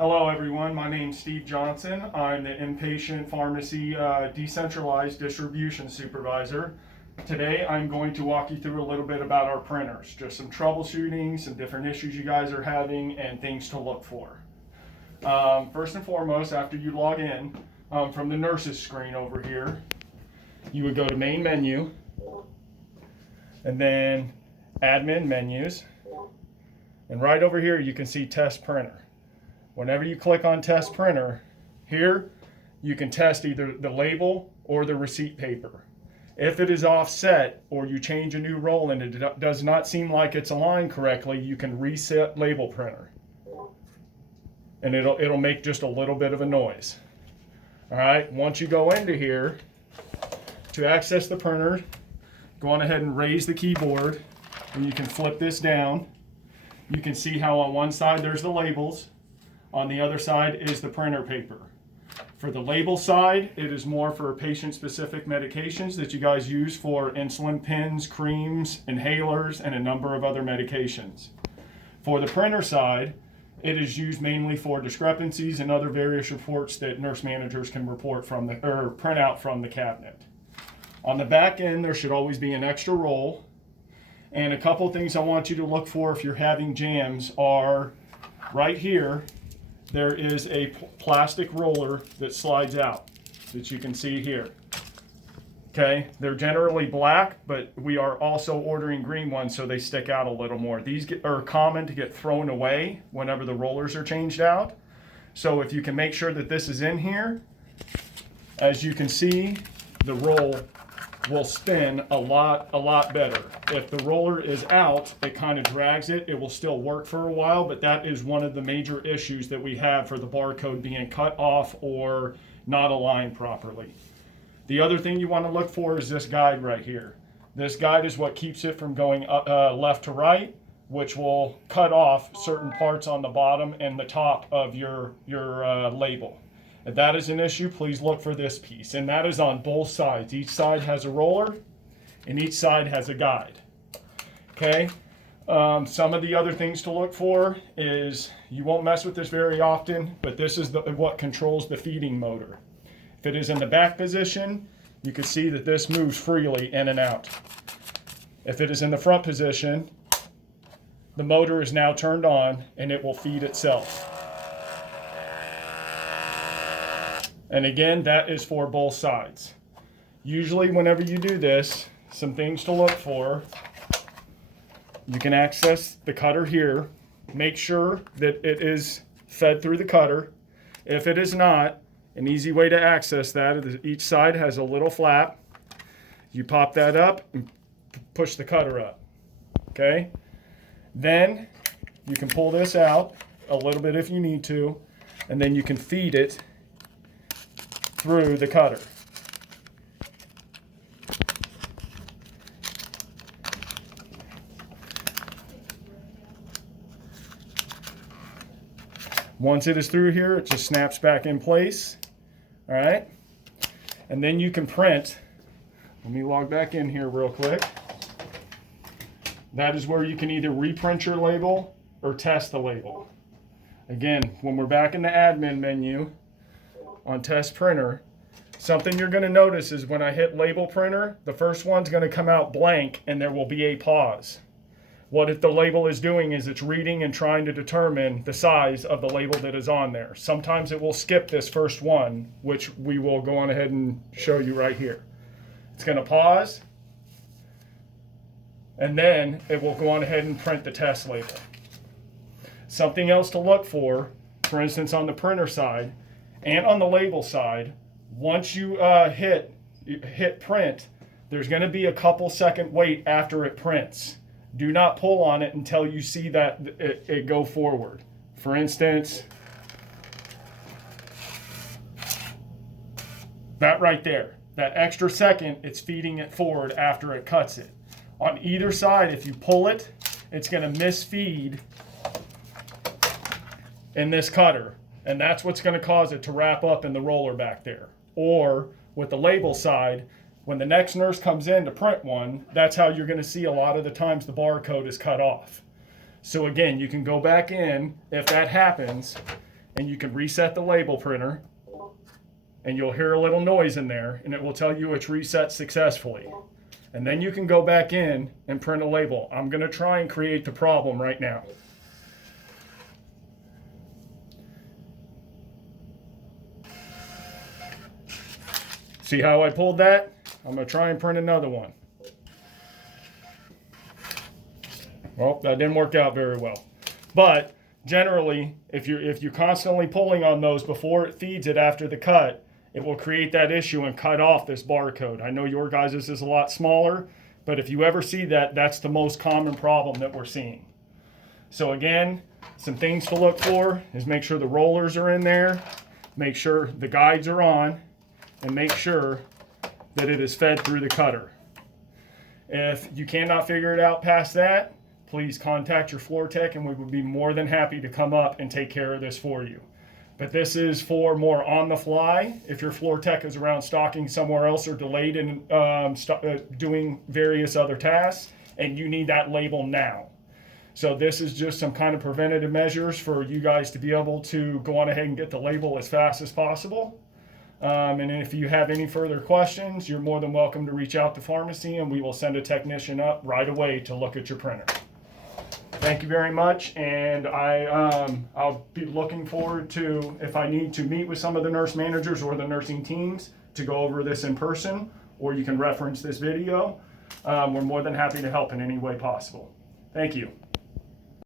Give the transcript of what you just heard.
Hello everyone, my name's Steve Johnson. I'm the inpatient pharmacy decentralized distribution supervisor. Today I'm going to walk you through a little bit about our printers, just some troubleshooting, some different issues you guys are having, and things to look for. First and foremost, after you log in from the nurse's screen over here, you would go to main menu, and then admin menus, and right over here you can see test printer. Whenever you click on test printer, here you can test either the label or the receipt paper. If it is offset or you change a new roll and it does not seem like it's aligned correctly, you can reset label printer. And it'll make just a little bit of a noise. All right, once you go into here, to access the printer, go on ahead and raise the keyboard, and you can flip this down. You can see how on one side there's the labels, on the other side is the printer paper. For the label side, it is more for patient-specific medications that you guys use for insulin pens, creams, inhalers, and a number of other medications. For the printer side, it is used mainly for discrepancies and other various reports that nurse managers can report from print out from the cabinet. On the back end, there should always be an extra roll. And a couple of things I want you to look for if you're having jams are right here. There is a plastic roller that slides out that you can see here. Okay, they're generally black, but we are also ordering green ones so they stick out a little more. These are common to get thrown away whenever the rollers are changed out. So if you can make sure that this is in here, as you can see, the roll will spin a lot better. If the roller is out, it kind of drags it. It will still work for a while, but that is one of the major issues that we have for the barcode being cut off or not aligned properly. The other thing you want to look for is this guide right here. This guide is what keeps it from going left to right, which will cut off certain parts on the bottom and the top of your label. If that is an issue, please look for this piece. And that is on both sides. Each side has a roller and each side has a guide. Okay. Some of the other things to look for is, you won't mess with this very often, but this is what controls the feeding motor. If it is in the back position, you can see that this moves freely in and out. If it is in the front position, the motor is now turned on and it will feed itself. And again, that is for both sides. Usually whenever you do this, some things to look for. You can access the cutter here. Make sure that it is fed through the cutter. If it is not, an easy way to access that is each side has a little flap. You pop that up and push the cutter up. Okay? Then you can pull this out a little bit if you need to, and then you can feed it through the cutter. Once it is through here, it just snaps back in place. All right. And then you can print. Let me log back in here real quick. That is where you can either reprint your label or test the label. Again, when we're back in the admin menu, on test printer, something you're going to notice is when I hit label printer, the first one's going to come out blank and there will be a pause. What if the label is doing is it's reading and trying to determine the size of the label that is on there. Sometimes it will skip this first one, which we will go on ahead and show you right here. It's going to pause, and then it will go on ahead and print the test label. Something else to look for instance, on the printer side, and on the label side, once you hit print, there's going to be a couple second wait after it prints. Do not pull on it until you see that it go forward. For instance, that right there, that extra second, it's feeding it forward after it cuts it. On either side, if you pull it, it's going to misfeed in this cutter. And that's what's going to cause it to wrap up in the roller back there. Or with the label side, when the next nurse comes in to print one, that's how you're going to see a lot of the times the barcode is cut off. So again, you can go back in if that happens and you can reset the label printer, and you'll hear a little noise in there, and it will tell you it's reset successfully. And then you can go back in and print a label. I'm going to try and create the problem right now. See how I pulled that? I'm going to try and print another one. Well, that didn't work out very well. But generally, if you're constantly pulling on those before it feeds it after the cut, it will create that issue and cut off this barcode. I know your guys' is a lot smaller, but if you ever see that, that's the most common problem that we're seeing. So again, some things to look for is make sure the rollers are in there, make sure the guides are on, and make sure that it is fed through the cutter. If you cannot figure it out past that, please contact your floor tech and we would be more than happy to come up and take care of this for you. But this is for more on the fly. If your floor tech is around stocking somewhere else or delayed in doing various other tasks and you need that label now. So this is just some kind of preventative measures for you guys to be able to go on ahead and get the label as fast as possible. And if you have any further questions, you're more than welcome to reach out to pharmacy and we will send a technician up right away to look at your printer. Thank you very much, and I'll be looking forward to, if I need to meet with some of the nurse managers or the nursing teams to go over this in person, or you can reference this video. We're more than happy to help in any way possible. Thank you.